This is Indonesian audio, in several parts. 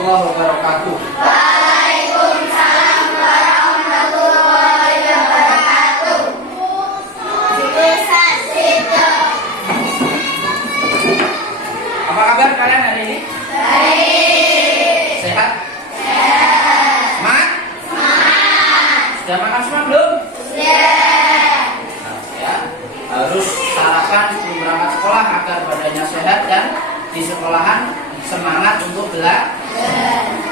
warahmatullahi wabarakatuh. Waalaikumsalam warahmatullahi wabarakatuh. Jurusan Situ. Apa kabar kalian hari ini? Baik. Sehat? Sehat. Semangat? Semangat. Sudah makan semua belum? Sudah. Ya, harus sarapan sebelum berangkat sekolah agar badannya sehat dan di sekolahan semangat untuk belajar.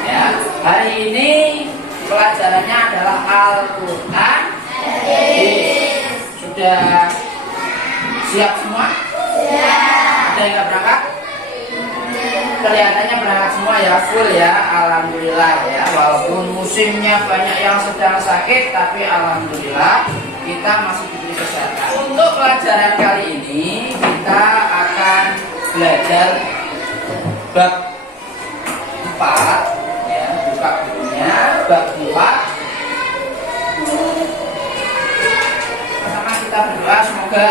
Ya, hari ini pelajarannya adalah Al-Quran. Sudah siap semua? Siap. Ada yang nggak berangkat? Kelihatannya berangkat semua ya, full ya, alhamdulillah ya. Walaupun musimnya banyak yang sedang sakit, tapi alhamdulillah kita masih diberi kesehatan. Untuk pelajaran kali ini kita akan belajar bab 4 ya, buka bukunya bab 4. Pertama kita berdoa semoga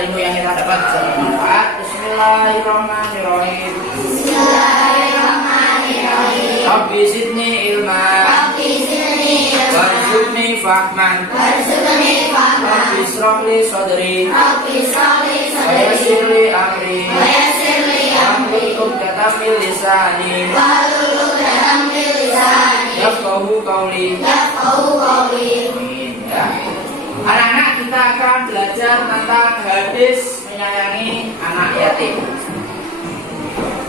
ilmu yang kita dapat bisa bermanfaat. Bismillahirrahmanirrahim. Bismillahirrahmanirrahim. Rabbi zidni ilma warzuqni fahman Warzuqni fahman. Rabbi ishrah li sadri Rabbi ishrah li wa yassir sadri. li amri Wa yassir li amri. wahlul 'uqdatam min lisani Wahlul 'uqdatam min lisani. yafqahu qawli. Yafqahu qawli. Amin ya. Anak-anak, kita akan belajar tentang hadis menyayangi anak yatim.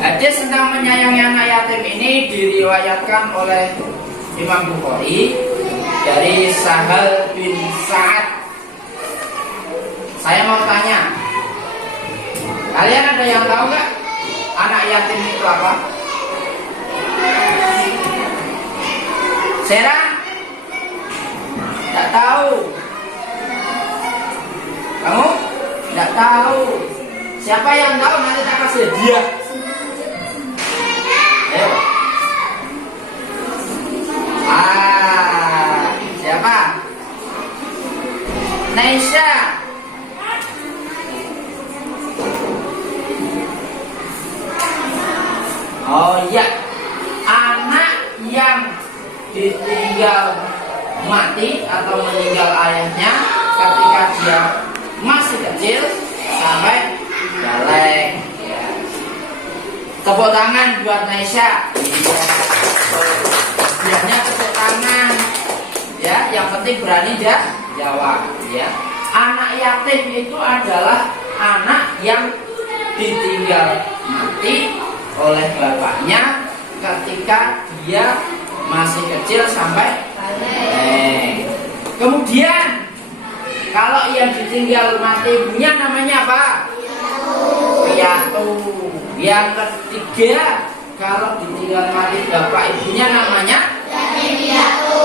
Hadis tentang menyayangi anak yatim ini diriwayatkan oleh Imam Bukhari dari Sahal bin Sa'ad. Saya mau tanya, kalian ada yang tahu nggak anak yatim itu apa? Sera? Nggak tahu. Kamu? Nggak tahu. Siapa yang tahu nanti tak kasih hadiah. Ayo. Siapa? Naisha. Oh iya, anak yang ditinggal mati atau meninggal ayahnya ketika dia masih kecil sampai balik. Ya. Tepuk tangan buat Naisha. Biasanya tepuk tangan. Ya, yang penting berani jawab. Ya, anak yatim itu adalah anak yang ditinggal mati oleh bapaknya ketika dia masih kecil sampai balik. Kemudian kalau yang ditinggal mati ibunya namanya apa? Piatu. Yang ketiga, kalau ditinggal mati bapak ibunya namanya Piatu.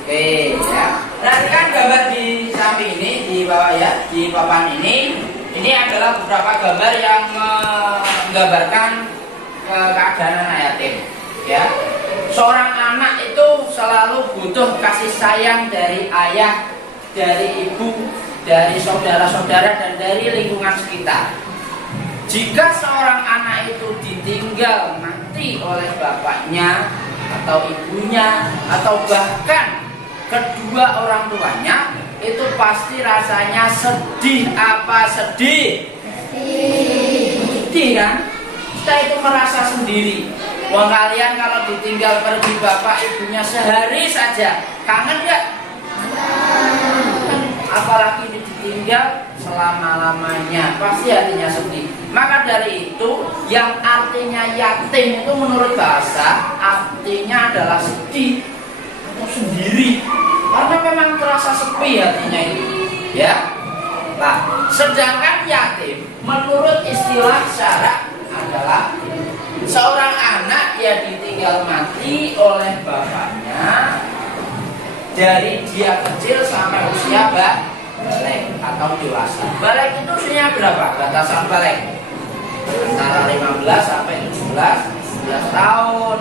Oke ya. Perhatikan gambar di samping ini, di bawah ya, di papan ini. Ini adalah beberapa gambar yang menggambarkan keadaan anak yatim. Ya, seorang anak itu selalu butuh kasih sayang dari ayah, dari ibu, dari saudara-saudara, dan dari lingkungan sekitar. Jika seorang anak itu ditinggal mati oleh bapaknya atau ibunya atau bahkan kedua orang tuanya, itu pasti rasanya sedih. Apa sedih? Sedih kan? Kita itu merasa sendiri. Wong kalian kalau ditinggal pergi bapak ibunya sehari saja, kangen nggak? Apalagi ditinggal selama-lamanya, pasti hatinya sedih. Maka dari itu, yang artinya yatim itu menurut bahasa artinya adalah sedih atau sendiri, karena memang terasa sepi hatinya itu. Ya. Nah, sedangkan yatim menurut istilah syara adalah seorang anak yang ditinggal mati oleh bapaknya dari dia kecil sampai usia balik atau dewasa. Balik itu usianya berapa? Batasan balik antara 15 sampai 17 tahun.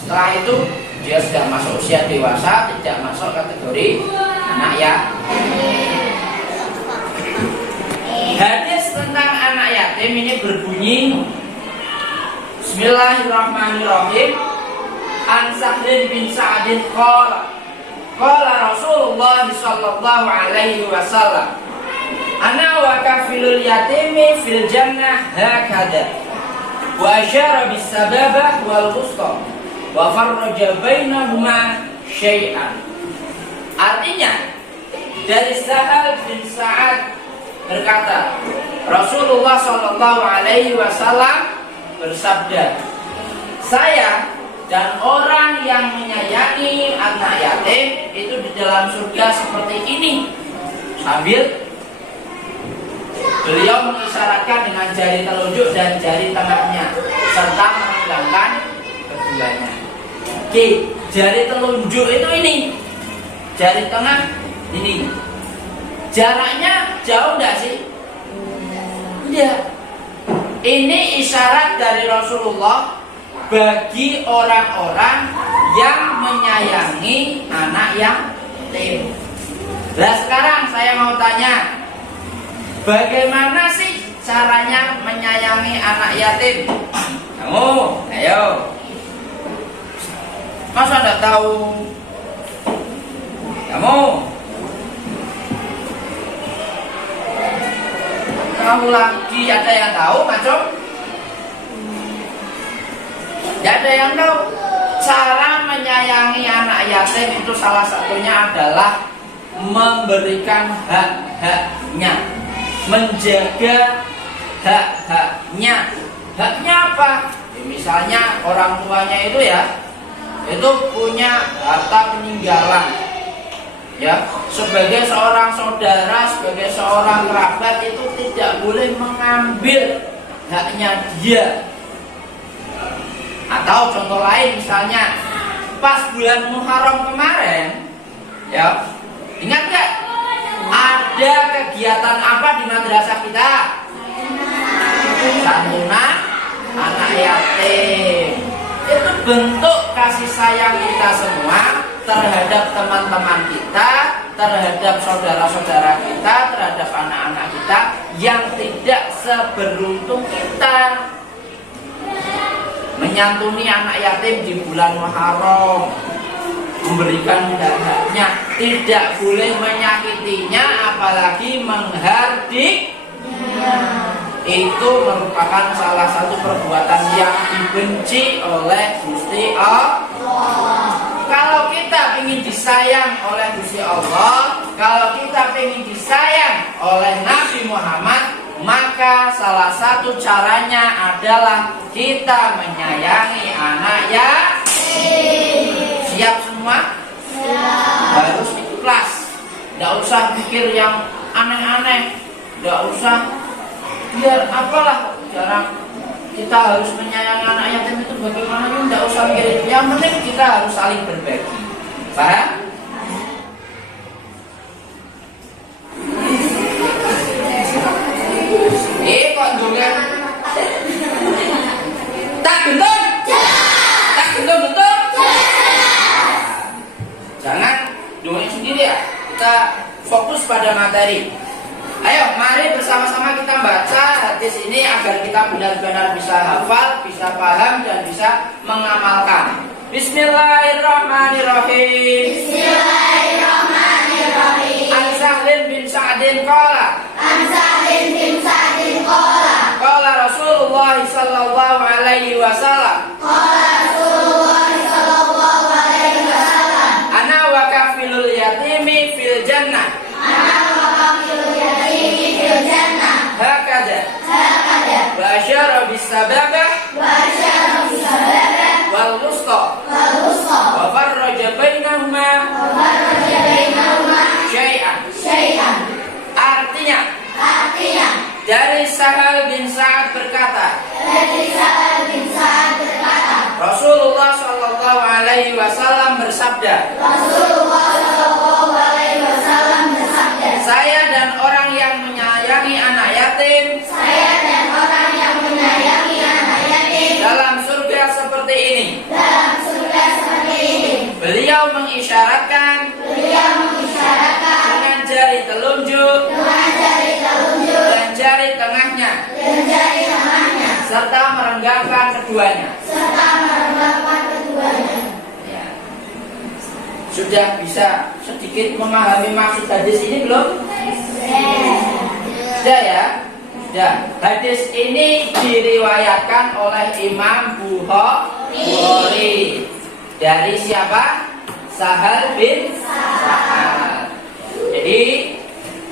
Setelah itu dia sudah masuk usia dewasa, tidak masuk kategori anak yatim. Hadis tentang anak yatim ini berbunyi, Bismillahirrahmanirrahim. An Sahlin bin Sa'din qala Rasulullah sallallahu alaihi wasallam, ana wa kafilul yatimi fil jannah hakada, wa asyara bis sababah wal wusta wa farraja bainahuma syai'an. Artinya, dari Sahal bin Sa'ad berkata, Rasulullah sallallahu alaihi wasallam bersabda, saya dan orang yang menyayangi anak yatim itu di dalam surga seperti ini. Sambil beliau mengisyaratkan dengan jari telunjuk dan jari tengahnya serta menenggangkan keduanya. Oke, jari telunjuk itu ini, jari tengah ini. Jaraknya jauh enggak sih? Iya. Ini isyarat dari Rasulullah bagi orang-orang yang menyayangi anak yatim. Nah, sekarang saya mau tanya, bagaimana sih caranya menyayangi anak yatim? Kamu, ayo. Masa enggak tahu? Kamu lagi ada yang tahu, Macam? Tidak ada yang tahu. Cara menyayangi anak yatim itu salah satunya adalah memberikan hak-haknya, menjaga hak-haknya. Haknya apa? Ya, misalnya orang tuanya itu punya harta peninggalan. Ya, sebagai seorang saudara, sebagai seorang kerabat itu tidak boleh mengambil haknya dia. Atau contoh lain misalnya pas bulan Muharram kemarin, ya, ingat gak? Ada kegiatan apa di madrasah kita? Santunan anak yatim. Itu bentuk kasih sayang kita semua terhadap teman-teman kita, terhadap saudara-saudara kita, terhadap anak-anak kita yang tidak seberuntung kita. Menyantuni anak yatim di bulan Muharram, memberikan haknya, tidak boleh menyakitinya, apalagi menghardiknya. Itu merupakan salah satu perbuatan yang dibenci oleh Gusti Allah. Kalau kita ingin disayang oleh Gusti Allah, kalau kita ingin disayang oleh Nabi Muhammad, maka salah satu caranya adalah kita menyayangi anak yatim. Siap semua? Siap. Harus ikhlas. Tidak usah pikir yang aneh-aneh. Tidak usah biar apalah jarang. Kita harus menyayangi anak yatim itu bagaimana? Tidak usah mikir itu. Yang penting kita harus saling berbagi. Paham? Kok dengan tak gendong? Tak gendong-gendong? Jangan dongeng sendiri ya. Kita fokus pada materi. Ayo, mari bersama-sama kita baca hadis ini agar kita benar-benar bisa hafal, bisa paham, dan bisa mengamalkan. Bismillahirrahmanirrahim. Bismillahirrahmanirrahim. An Sahlin bin Sa'din qala. Qala Rasulullah sallallahu alaihi wasallam. Ana wa kafilul yatimi fil jannah. Hakada. Wa asyara bis sababah. Wal wusta. Wa farraja bainahuma syai'an. Artinya dari Sahal bin Sa'ad berkata, Rasulullah sallallahu alaihi wasallam bersabda, saya dan orang yang menyayangi anak yatim dalam surga seperti ini. Beliau mengisyaratkan dengan jari telunjuk dan jari tengahnya serta merenggangkan keduanya. serta merdapat keduanya. Ya. Sudah bisa sedikit memahami maksud hadis ini belum? Sudah ya? Sudah. Hadis ini diriwayatkan oleh Imam Bukhari. Dari siapa? Sahal bin Sa'ad. Jadi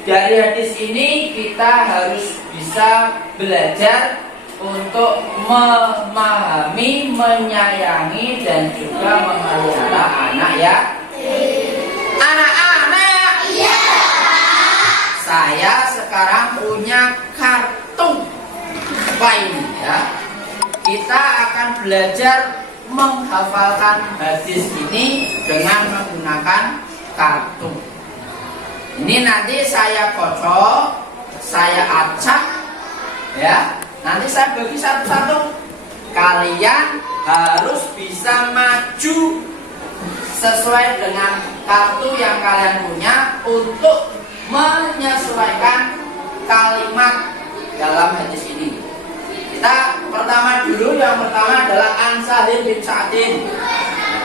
dari hadis ini kita harus bisa belajar untuk memahami, menyayangi dan juga memelihara anak ya. Anak-anak, Iya. saya sekarang punya kartu. Apa ini ya? Kita akan belajar menghafalkan hadis ini dengan menggunakan kartu. Ini nanti saya kocok, saya acak, ya. Nanti saya bagi satu-satu. Kalian harus bisa maju sesuai dengan kartu yang kalian punya untuk menyesuaikan kalimat dalam hadis ini. Kita pertama dulu, yang pertama adalah An Salim bin Sa'din.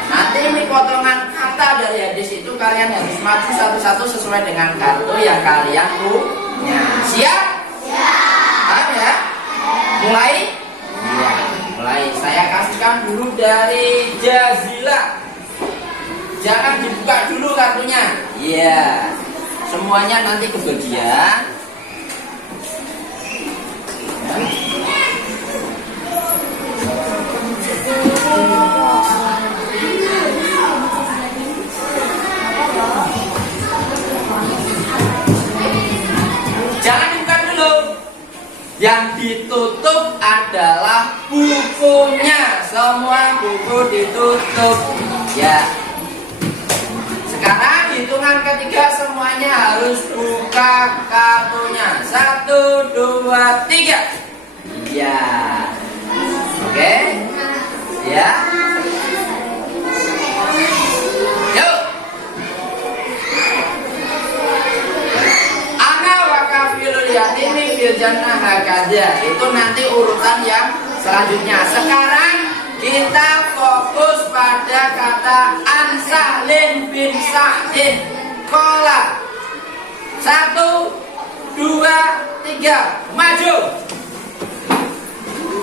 Nanti ini potongan kata dari hadis itu kalian harus maju satu-satu sesuai dengan kartu yang kalian punya. Siap? Siap. Paham ya? Mulai? Iya, mulai. Saya kasihkan dulu dari Jazila. Jangan dibuka dulu kartunya. Iya. Semuanya nanti kebagian. Jangan dibuka dulu. Yang ditutup adalah bukunya. Semua buku ditutup. Ya. Sekarang hitungan ketiga semuanya harus buka kartunya. 1, 2, 3. Ya. Oke. Ya. Yuk. Ana wa kafilul yatimi fil jannah hakadha. Itu nanti urutan yang selanjutnya. Sekarang kita fokus pada kata An Salim bin Sa'din. Qala. 1, 2, 3. Maju.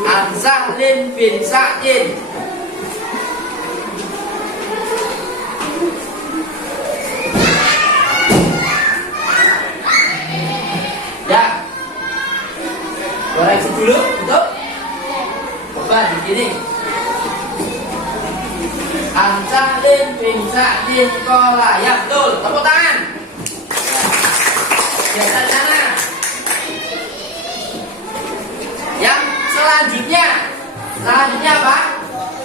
An Salim bin Sa'din. Ya. Koreksi dulu, betul? Coba di sini. An Salim bin Sa'din qala. Ya betul, tepuk tangan. Ya, sana. Yang selanjutnya apa?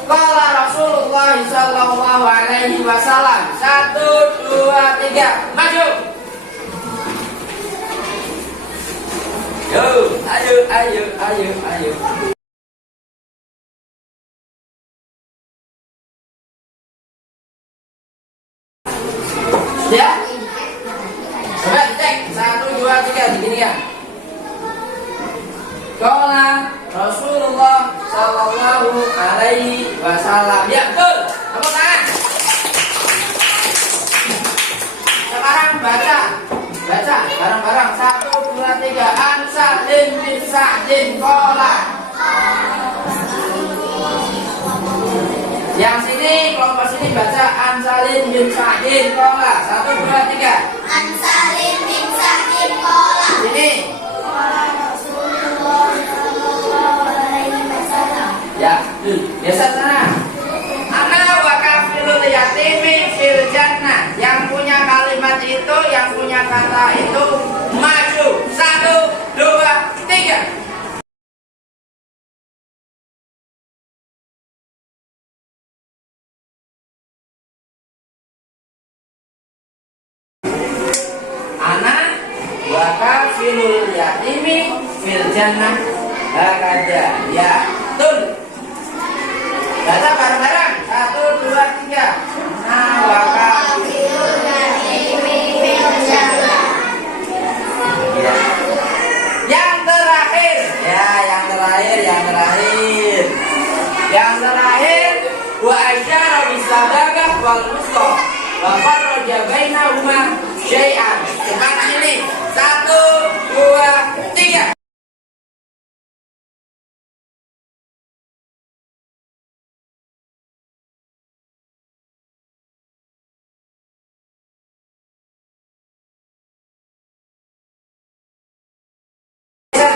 Qala Rasulullah sallallahu alaihi wasallam. 1, 2, 3. Maju. Yo, ayo. Ya? Coba dicek. 1, 2, 3. Begini ya. Qala Rasulullah sallallahu alaihi wasallam. Ya, betul. Tepuk tangan. Sekarang baca bareng-bareng. 1, 2, 3. An Salim bin Sa'din qala. Yang sini, kelompok sini baca An Salim bin Sa'din qala. 1, 2, 3. An Salim bin Sa'din qala. Sini. Qala Rasulullah sallallahu alaihi wasallam. Ya, biasa sana. Ana wa kafilul yatimi fil jannah. Yang punya kalimat itu, yang punya kata itu maju. 1, 2, 3. Ana wa kafilul yatimi fil jannah hakada. Ya, betul. Baca bareng-bareng. 1, 2, 3. Ana wa kafilul Yatimi fil jannah. ya. Yang terakhir. Ya, yang terakhir. terakhir wa asyara bisababah wal wusta wa farraja bainahuma syai'an. Cepat ini. 1, 2, 3.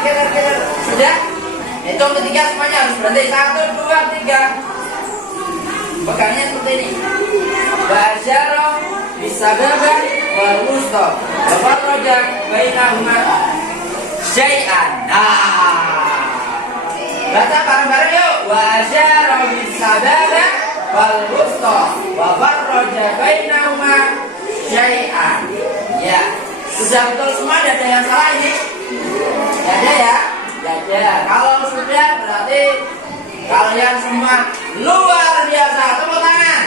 Geser. Sudah? Hitung ketiga semuanya harus berhenti. 1, 2, 3. Pegangnya seperti ini. Ba'asyara bisababah wal wusta wa farraja bainahuma syai'an. Baca bareng-bareng yuk. Ba'asyara bisababah wal wusta wa farraja bainahuma syai'an. Ya. Sudah betul semua, tidak ada yang salah ini? Tidak ada ya? Tidak ada. Kalau sudah berarti kalian semua luar biasa. Tepuk tangan.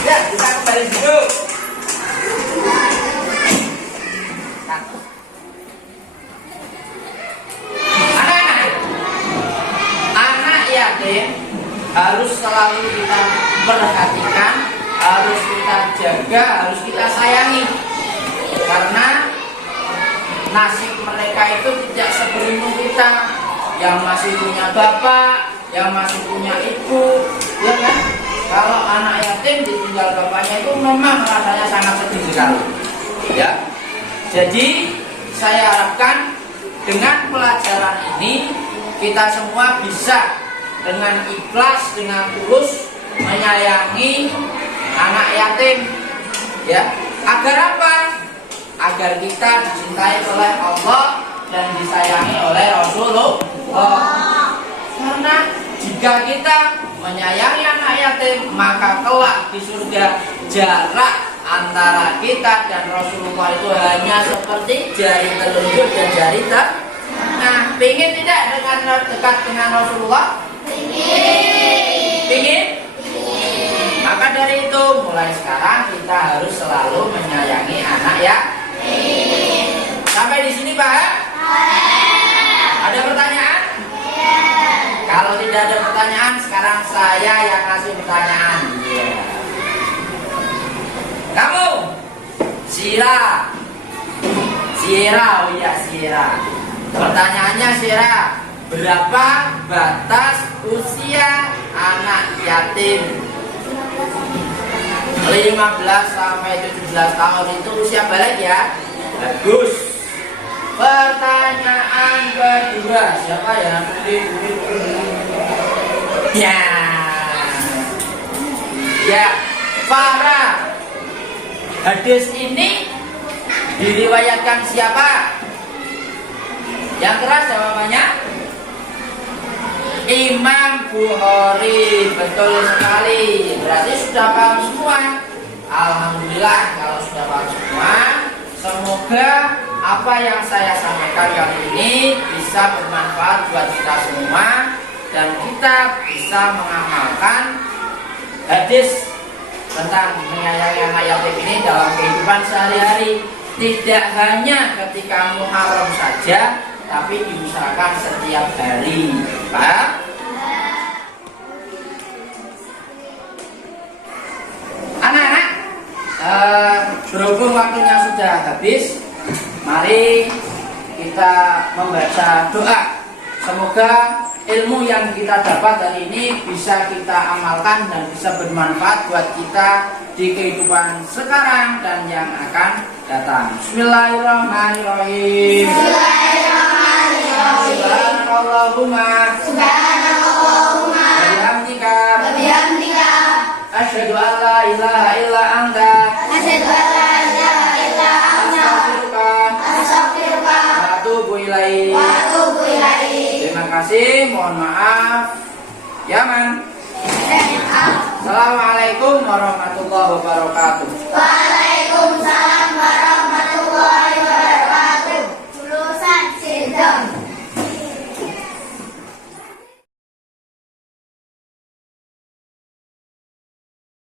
Ya, kita kembali dulu. Anak yatim harus selalu kita perhatikan, harus kita jaga, harus kita sayangi. Karena nasib mereka itu tidak seberuntung kita yang masih punya bapak, yang masih punya ibu, ya kan? Kalau anak yatim ditinggal bapaknya itu memang rasanya sangat sedih sekali. Ya. Jadi saya harapkan dengan pelajaran ini kita semua bisa dengan ikhlas, dengan tulus menyayangi anak yatim. Ya. Agar apa? Agar kita dicintai oleh Allah dan disayangi oleh Rasulullah. Karena jika kita menyayangi anak yatim, maka kelak di surga jarak antara kita dan Rasulullah itu hanya seperti jari telunjuk dan jari tengah. Pingin tidak dengan dekat dengan Rasulullah? Pingin? Maka dari itu mulai sekarang kita harus selalu menyayangi anak yatim. Sampai di sini Pak? Ada pertanyaan? Kalau tidak ada pertanyaan, sekarang saya yang kasih pertanyaan. Kamu, Sira, oh iya Sira. Pertanyaannya Sira, berapa batas usia anak yatim? 15 sampai 17 tahun itu usia balik ya. Bagus. Pertanyaan kedua, siapa yang ya Farah. Hadis ini diriwayatkan siapa? Yang keras jawabannya Imam Bukhari. Betul sekali. Berarti sudah paham semua. Alhamdulillah kalau sudah paham semua. Semoga apa yang saya sampaikan kali ini bisa bermanfaat buat kita semua dan kita bisa mengamalkan hadis tentang menyayangi anak yatim ini dalam kehidupan sehari-hari. Tidak hanya ketika Muharram saja, tapi diusahakan setiap hari. Pak? Anak-anak, berhubung waktunya sudah habis, mari kita membaca doa. Semoga ilmu yang kita dapat hari ini bisa kita amalkan dan bisa bermanfaat buat kita di kehidupan sekarang dan yang akan datang. Bismillahirrahmanirrahim. Subhanallahumma bihamdika asyhadu an la ilaha illa anta astaghfiruka wa atubu ilaik. Terima kasih, mohon maaf. Ya man. Assalamualaikum warahmatullahi wabarakatuh.